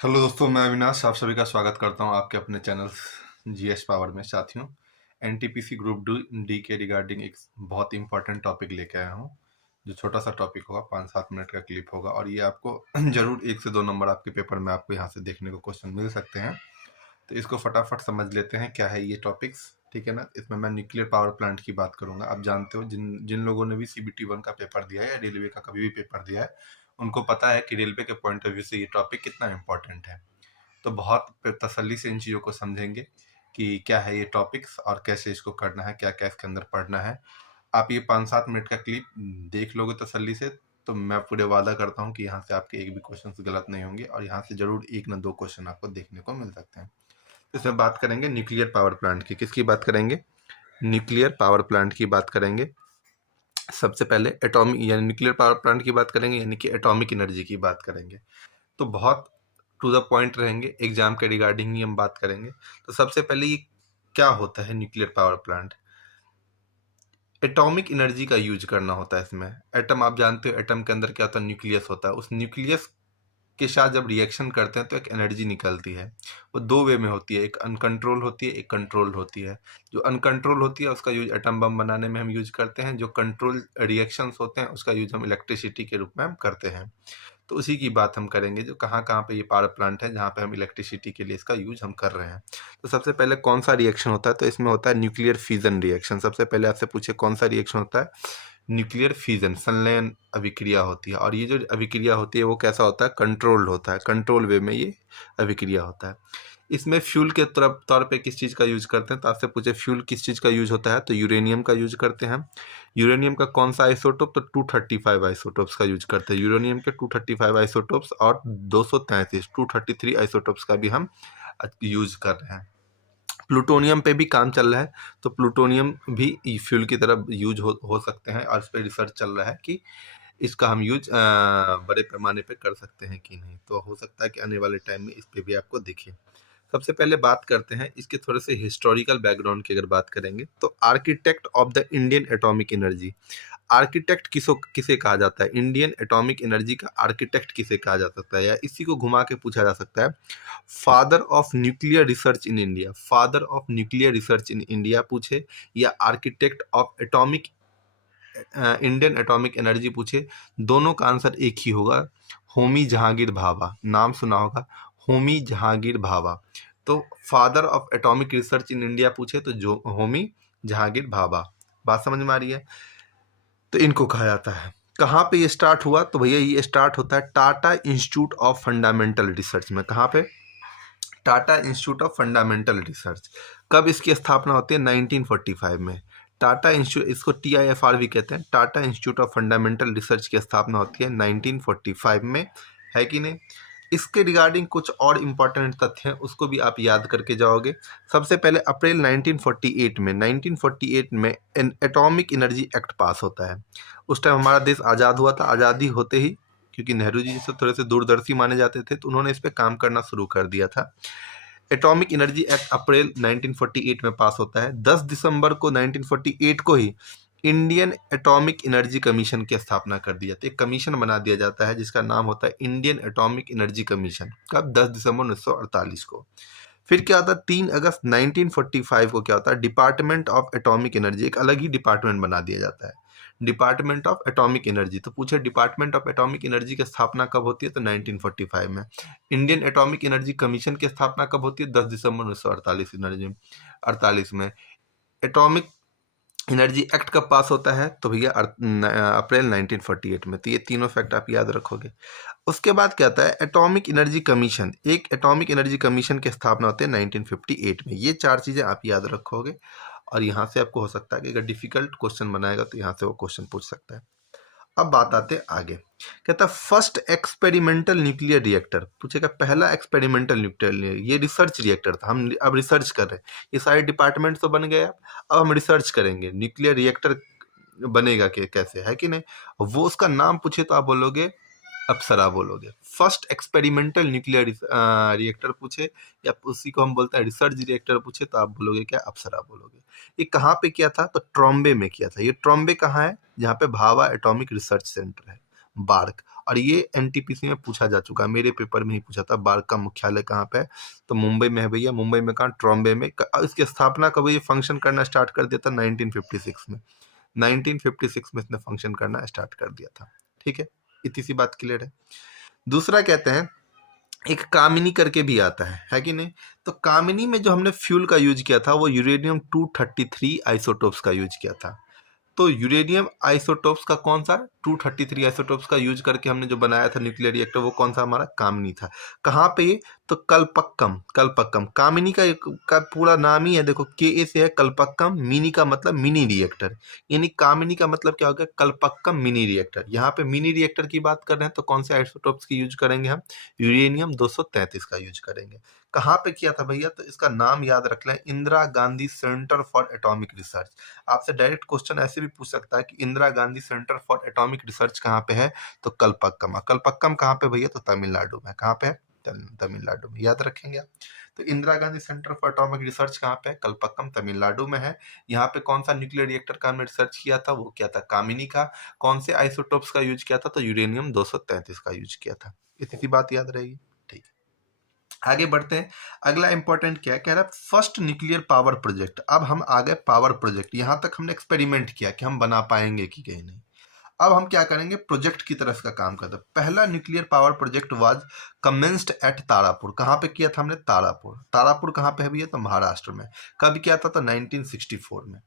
Hello दोस्तों, मैं अविनाश आप सभी का स्वागत करता हूं आपके अपने चैनल जीएस पावर में। साथियों, एनटीपीसी ग्रुप डी के रिगार्डिंग एक बहुत इंपॉर्टेंट टॉपिक लेके आया हूं, जो छोटा सा टॉपिक होगा, 5-7 मिनट का क्लिप होगा और ये आपको जरूर 1 से 2 नंबर आपके पेपर में आपको यहाँ से देखने को क्वेश्चन मिल सकते हैं। तो इसको फटाफट समझ लेते हैं क्या है ये टॉपिक्स, ठीक है ना। इसमें मैं न्यूक्लियर पावर प्लांट की बात करूंगा। आप जानते हो, जिन जिन लोगों ने भी CBT 1 का पेपर दिया है या रेलवे का कभी भी पेपर दिया है, उनको पता है कि रेलवे के पॉइंट ऑफ व्यू से ये टॉपिक कितना इंपॉर्टेंट है। तो बहुत तसल्ली से इन चीज़ों को समझेंगे कि क्या है ये टॉपिक्स और कैसे इसको करना है, क्या क्या इसके अंदर पढ़ना है। आप ये 5-7 मिनट का क्लिप देख लोगे तसल्ली से, तो मैं पूरे वादा करता हूँ कि यहाँ से आपके एक भी क्वेश्चन गलत नहीं होंगे और यहाँ से जरूर 1 न 2 क्वेश्चन आपको देखने को मिल सकते हैं। इसमें बात करेंगे न्यूक्लियर पावर प्लांट की। किसकी बात करेंगे? न्यूक्लियर पावर प्लांट की बात करेंगे। सबसे पहले एटॉमिक यानी न्यूक्लियर पावर प्लांट की बात करेंगे, यानी कि एटॉमिक एनर्जी की बात करेंगे। तो बहुत टू द पॉइंट रहेंगे, एग्जाम के रिगार्डिंग ही हम बात करेंगे। तो सबसे पहले ये क्या होता है nuclear power plant? Atomic energy का यूज करना होता है इसमें। एटम, आप जानते हो एटम के अंदर क्या होता है? न्यूक्लियस होता है। उस न्यूक्लियस के साथ जब रिएक्शन करते हैं तो एक एनर्जी निकलती है। वो 2 वे में होती है, एक अनकंट्रोल होती है, एक कंट्रोल होती है। जो अनकंट्रोल होती है उसका यूज एटम बम बनाने में हम यूज करते हैं। जो कंट्रोल रिएक्शंस होते हैं उसका यूज हम इलेक्ट्रिसिटी के रूप में हम करते हैं। तो उसी की बात हम करेंगे, जो कहाँ कहाँ पे ये पावर प्लांट है जहाँ पे हम इलेक्ट्रिसिटी के लिए इसका यूज हम कर रहे हैं। तो सबसे पहले कौन सा रिएक्शन होता है? तो इसमें होता है न्यूक्लियर फ्यूजन रिएक्शन। सबसे पहले आपसे पूछे कौन सा रिएक्शन होता है? न्यूक्लियर फ्यूजन, संलयन अभिक्रिया होती है। और ये जो अभिक्रिया होती है वो कैसा होता है? कंट्रोल्ड होता है। कंट्रोल वे में ये अभिक्रिया होता है। इसमें फ्यूल के तौर पे किस चीज़ का यूज करते हैं? तो आपसे पूछे फ्यूल किस चीज़ का यूज होता है? तो यूरेनियम का यूज करते हैं। यूरेनियम का कौन सा आइसोटोप? तो 235 आइसोटोप्स का यूज करते हैं। यूरेनियम के 235 आइसोटोप्स और 233 233 आइसोटोप्स का भी हम यूज कर रहे हैं। प्लूटोनियम पे भी काम चल रहा है, तो प्लूटोनियम भी फ्यूल की तरफ यूज हो सकते हैं और इस पर रिसर्च चल रहा है कि इसका हम यूज बड़े पैमाने पे कर सकते हैं कि नहीं। तो हो सकता है कि आने वाले टाइम में इस पे भी आपको दिखे। सबसे पहले बात करते हैं इसके थोड़े से हिस्टोरिकल बैकग्राउंड की। अगर बात करेंगे तो architect of the Indian atomic energy, architect किसे कहा जाता है? इंडियन एटॉमिक एनर्जी का आर्किटेक्ट किसे कहा जा सकता है, या इसी को घुमा के पूछा जा सकता है father of nuclear research in India. Father of nuclear research in India पूछे या architect of atomic Indian atomic energy पूछे, दोनों का आंसर एक ही होगा, होमी जहांगीर भाभा। नाम सुना होगा, होमी जहांगीर भाभा। तो father of atomic research in India पूछे तो जो होमी जहांगीर भाभा। बात समझ में आ रही है? तो इनको कहा जाता है। कहाँ पे ये स्टार्ट हुआ? तो भैया ये स्टार्ट होता है Tata institute of fundamental research में। कहाँ पे? Tata institute of fundamental research. कब इसकी स्थापना होती है? 1945 में। टाटा इंस्टीट्यूट, इसको TIFR भी कहते हैं, Tata institute of fundamental research की स्थापना होती है 1945 में, है कि नहीं। इसके रिगार्डिंग कुछ और इम्पोर्टेंट तथ्य हैं, उसको भी आप याद करके जाओगे। सबसे पहले अप्रैल 1948 में एन एटॉमिक एनर्जी एक्ट पास होता है। उस टाइम हमारा देश आज़ाद हुआ था। आज़ादी होते ही, क्योंकि नेहरू जी से थोड़े से दूरदर्शी माने जाते थे, तो उन्होंने इस पर काम करना शुरू कर दिया था। एटॉमिक एनर्जी एक्ट अप्रैल 1948 में पास होता है। 10 दिसंबर को 1948 को ही इंडियन एटॉमिक एनर्जी कमीशन की स्थापना कर दी जाती है। एक कमीशन बना दिया जाता है जिसका नाम होता है इंडियन एटॉमिक एनर्जी कमीशन। कब? 10 दिसंबर 1948 को। फिर क्या होता है? 3 अगस्त 1945 को क्या होता है? डिपार्टमेंट ऑफ एटॉमिक एनर्जी, एक अलग ही डिपार्टमेंट बना दिया जाता है, डिपार्टमेंट ऑफ एटॉमिक एनर्जी। तो पूछे डिपार्टमेंट ऑफ एटॉमिक एनर्जी की स्थापना कब होती है? तो 1945 में। इंडियन एटॉमिक एनर्जी कमीशन की स्थापना कब होती है? 10 दिसंबर 1948 में। एटॉमिक एनर्जी एक्ट कब पास होता है? तो भैया अप्रैल 1948 में। तो ये तीनों फैक्ट आप याद रखोगे। उसके बाद क्या आता है? एटॉमिक एनर्जी कमीशन, एक एटॉमिक एनर्जी कमीशन की स्थापना होती है 1958 में। ये 4 चीज़ें आप याद रखोगे और यहाँ से आपको हो सकता है कि अगर डिफिकल्ट क्वेश्चन बनाएगा तो यहाँ से वो क्वेश्चन पूछ सकता है। अब बात आते हैं आगे। कहता है फर्स्ट एक्सपेरिमेंटल न्यूक्लियर रिएक्टर पूछेगा, पहला एक्सपेरिमेंटल न्यूक्लियर, ये रिसर्च रिएक्टर था। हम अब रिसर्च कर रहे हैं, ये सारे डिपार्टमेंट तो बन गए। अब हम रिसर्च करेंगे न्यूक्लियर रिएक्टर बनेगा कैसे, है कि नहीं। वो उसका नाम पूछे तो आप बोलोगे अप्सरा बोलोगे। फर्स्ट एक्सपेरिमेंटल न्यूक्लियर रिएक्टर पूछे या उसी को हम बोलते हैं रिसर्च रिएक्टर पूछे तो आप बोलोगे क्या? अप्सरा बोलोगे। ये कहाँ पे किया था? तो ट्रॉम्बे में किया था। ये ट्रॉम्बे कहाँ है? जहाँ पे भाभा एटॉमिक रिसर्च सेंटर है, बार्क। और ये एनटीपीसी में पूछा जा चुका है, मेरे पेपर में ही पूछा था। बार का मुख्यालय कहाँ पे है, तो मुंबई में है भैया। मुंबई में कहाँ, ट्रॉम्बे में। इसकी स्थापना कब ये फंक्शन करना स्टार्ट कर दिया था 1956 में। 1956 में इसने फंक्शन करना स्टार्ट कर दिया था। ठीक है, इतनी सी बात क्लियर है। दूसरा कहते हैं एक कामिनी करके भी आता है कि नहीं। तो कामिनी में जो हमने फ्यूल का यूज किया था वो यूरेनियम 233 आइसोटोप्स का यूज किया था। तो यूरेनियम आइसोटोप्स का कौन सा, 233 आइसोटोप्स का यूज करके हमने जो बनाया था न्यूक्लियर रिएक्टर, वो कौन सा हमारा, कामिनी था। कहाँ पे ये, तो कलपक्कम। कलपक्कम कामिनी का पूरा नाम ही है, देखो के ए से है कलपक्कम, मिनी का मतलब मिनी रिएक्टर, यानी कामिनी का मतलब क्या हो गया, कलपक्कम मिनी रिएक्टर। यहाँ पे मिनी रिएक्टर की बात कर रहे हैं तो कौन से आइसोटोप्स की यूज करेंगे हम, यूरेनियम 233 का यूज करेंगे। कहाँ पे किया था भैया, तो इसका नाम याद रख लें, Indira Gandhi centre for atomic research. आपसे डायरेक्ट क्वेश्चन ऐसे भी पूछ सकता है कि Indira Gandhi centre for atomic research कहाँ पे है, तो कलपक्कम। कलपक्कम कहाँ पे भैया, तो तमिलनाडु में। कहाँ पे है, तमिलनाडु में, याद रखेंगे आप। तो Indira Gandhi centre for atomic research कहाँ पे है, कलपक्कम तमिलनाडु में है। यहाँ पे कौन सा न्यूक्लियर रिएक्टर का हमने रिसर्च किया था, वो क्या था, कामिनी का। कौन से आइसोटोप्स का यूज किया था, तो यूरेनियम 233 का यूज किया था। इतनी बात याद रहेगी। ठीक, आगे बढ़ते हैं। अगला इंपॉर्टेंट क्या है, कह रहा है फर्स्ट न्यूक्लियर पावर प्रोजेक्ट। अब हम आ गए पावर प्रोजेक्ट, यहां तक हमने एक्सपेरिमेंट किया कि हम बना पाएंगे कि कहीं नहीं। अब हम क्या करेंगे, प्रोजेक्ट की तरफ का काम करते हैं। पहला nuclear power project was commenced at Tarapur. कहाँ पे किया था हमने, तारापुर। तारापुर कहाँ पे है भैया, तो महाराष्ट्र में। कब किया था, तो 1964 में।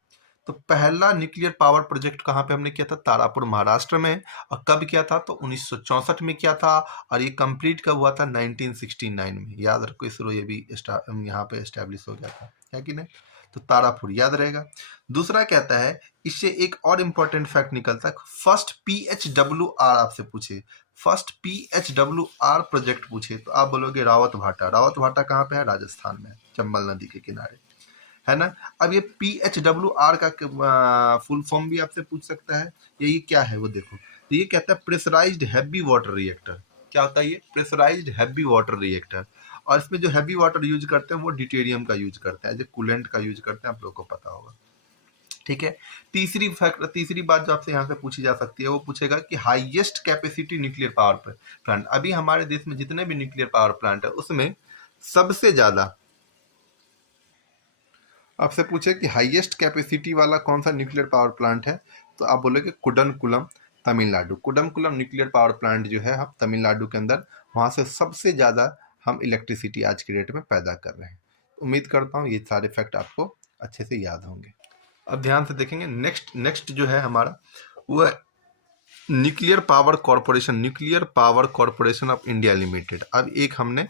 तो पहला न्यूक्लियर पावर प्रोजेक्ट कहाँ पे हमने किया था, तारापुर महाराष्ट्र में। और कब किया था, तो 1964 में किया था। और ये कंप्लीट कब हुआ था, 1969 में। याद रखो, इसरो ये भी यहाँ पे एस्टेब्लिश हो गया था, है कि नहीं। तो तारापुर याद रहेगा। दूसरा कहता है, इससे एक और इंपॉर्टेंट फैक्ट निकलता है, फर्स्ट PHWR आपसे पूछे, फर्स्ट PHWR प्रोजेक्ट पूछे, तो आप बोलोगे रावत भाटा। रावत भाटा कहाँ पे है, राजस्थान में, चंबल नदी के किनारे, है ना। अब ये PHWR का फुल फॉर्म भी आपसे पूछ सकता है, ये क्या है वो देखो। तो ये कहता है प्रेशराइज्ड हैवी वाटर रिएक्टर। क्या होता है ये, प्रेशराइज्ड हैवी वाटर रिएक्टर। और इसमें जो हैवी वाटर यूज करते हैं वो ड्यूटेरियम का यूज करते हैं, जो कूलेंट का यूज करते हैं, आप लोगों को पता होगा। ठीक है। तीसरी बात जो आपसे यहाँ से पूछी जा सकती है, वो पूछेगा कि highest capacity nuclear power plant. अभी हमारे देश में जितने भी न्यूक्लियर पावर प्लांट है उसमें सबसे ज्यादा आपसे पूछे कि हाईएस्ट कैपेसिटी वाला कौन सा न्यूक्लियर पावर प्लांट है, तो आप बोलोगे Kudankulam, Tamil Nadu. Kudankulam nuclear power plant जो है हम तमिलनाडु के अंदर, वहाँ से सबसे ज़्यादा हम इलेक्ट्रिसिटी आज की डेट में पैदा कर रहे हैं। उम्मीद करता हूँ ये सारे फैक्ट आपको अच्छे से याद होंगे। अब ध्यान से देखेंगे, नेक्स्ट जो है हमारा वो है nuclear power corporation, nuclear power corporation of India limited. अब एक हमने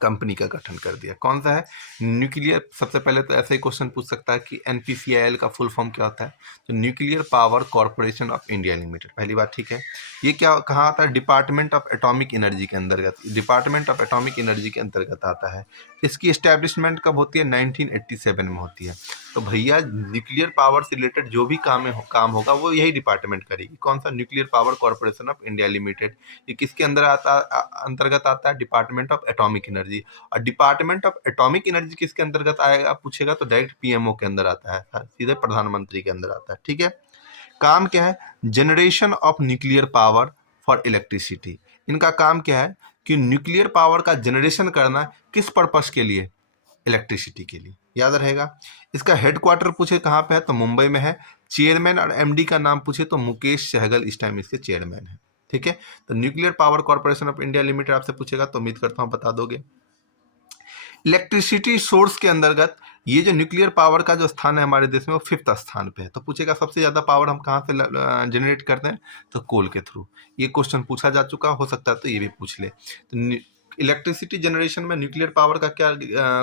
कंपनी का गठन कर दिया, कौन सा है, न्यूक्लियर। सबसे पहले तो ऐसा ही क्वेश्चन पूछ सकता है कि NPCIL का फुल फॉर्म क्या होता है, तो nuclear power corporation of India limited, पहली बात। ठीक है, ये क्या कहाँ आता है, डिपार्टमेंट ऑफ एटॉमिक एनर्जी के अंतर्गत, डिपार्टमेंट ऑफ एटॉमिक एनर्जी के अंतर्गत आता है। इसकी एस्टेब्लिशमेंट कब होती है, 1987 में होती है। तो भैया न्यूक्लियर पावर से रिलेटेड जो भी काम होगा वो यही डिपार्टमेंट करेगी। कौन सा, nuclear power corporation of India limited. ये किसके अंदर अंतर्गत आता है, डिपार्टमेंट ऑफ एटॉमिक एनर्जी। और डिपार्टमेंट ऑफ एटॉमिक एनर्जी किसके अंतर्गत आएगा पूछेगा, तो डायरेक्ट PMO के अंदर आता है, सीधे प्रधानमंत्री के अंदर आता है। ठीक है, काम क्या है, generation of nuclear power for electricity. इनका काम क्या है कि न्यूक्लियर पावर का जनरेशन करना, किस पर्पस के लिए, इलेक्ट्रिसिटी के लिए, याद रहेगा। इसका हेडक्वार्टर पूछे कहाँ पे है, तो मुंबई में है। चेयरमैन और MD का नाम पूछे तो मुकेश सहगल इस टाइम इसके चेयरमैन है। ठीक है, तो nuclear power corporation of India limited आपसे पूछेगा तो उम्मीद करता हूँ बता दोगे। इलेक्ट्रिसिटी सोर्स के अंतर्गत ये जो न्यूक्लियर पावर का जो स्थान है हमारे देश में, वो 5th स्थान पे है। तो पूछेगा सबसे ज़्यादा पावर हम कहाँ से जनरेट करते हैं, तो कोल के थ्रू। ये क्वेश्चन पूछा जा चुका, हो सकता है तो ये भी पूछ ले। तो इलेक्ट्रिसिटी जनरेशन में न्यूक्लियर पावर का क्या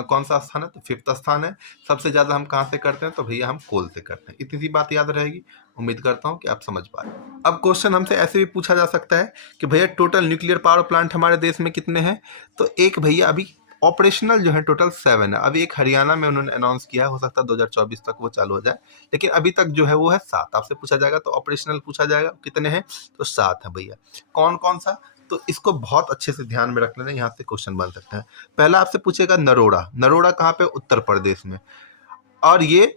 कौन सा स्थान है, तो 5th स्थान है। सबसे ज़्यादा हम कहाँ से करते हैं, तो भैया हम कोल से करते हैं। इतनी सी बात याद रहेगी, उम्मीद करता हूँ कि आप समझ पाए। अब क्वेश्चन हमसे ऐसे भी पूछा जा सकता है कि भैया टोटल न्यूक्लियर पावर प्लांट हमारे देश में कितने हैं, तो एक भैया अभी ऑपरेशनल जो है टोटल 7 है। अभी एक हरियाणा में उन्होंने अनाउंस किया है, हो सकता है 2024 तक वो चालू हो जाए, लेकिन अभी तक जो है वो है 7। आपसे पूछा जाएगा तो ऑपरेशनल पूछा जाएगा कितने हैं, तो 7 है भैया। कौन कौन सा, तो इसको बहुत अच्छे से ध्यान में रख लेना, यहाँ से क्वेश्चन बन सकते हैं। पहला आपसे पूछेगा नरोड़ा। नरोड़ा कहाँ पे, उत्तर प्रदेश में। और ये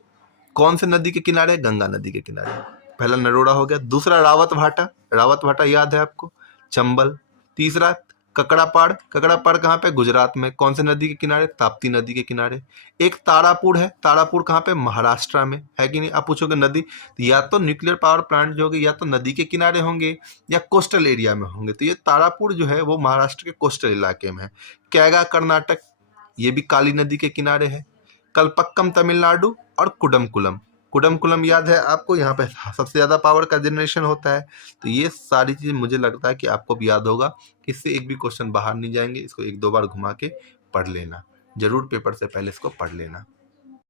कौन से नदी के किनारे, गंगा नदी के किनारे। पहला नरोड़ा हो गया। दूसरा रावत भाटा। रावत भाटा याद है आपको, चंबल। तीसरा ककड़ापाड़, ककड़ापाड़ कहाँ पे? गुजरात में। कौन से नदी के किनारे? ताप्ती नदी के किनारे। एक तारापुर है, तारापुर कहाँ पे? महाराष्ट्र में, है कि नहीं? आप पूछोगे नदी, तो या तो न्यूक्लियर पावर प्लांट जो होंगे या तो नदी के किनारे होंगे या कोस्टल एरिया में होंगे। तो ये तारापुर जो है वो महाराष्ट्र के कोस्टल इलाके में है। कैगा कर्नाटक, ये भी काली नदी के किनारे है। कलपक्कम तमिलनाडु और कुडमकुलम, कुडमकुलम याद है आपको, यहाँ पे सबसे ज्यादा पावर का जनरेशन होता है। तो ये सारी चीज मुझे लगता है कि आपको भी याद होगा, इससे एक भी क्वेश्चन बाहर नहीं जाएंगे। इसको एक दो बार घुमा के पढ़ लेना, जरूर पेपर से पहले इसको पढ़ लेना।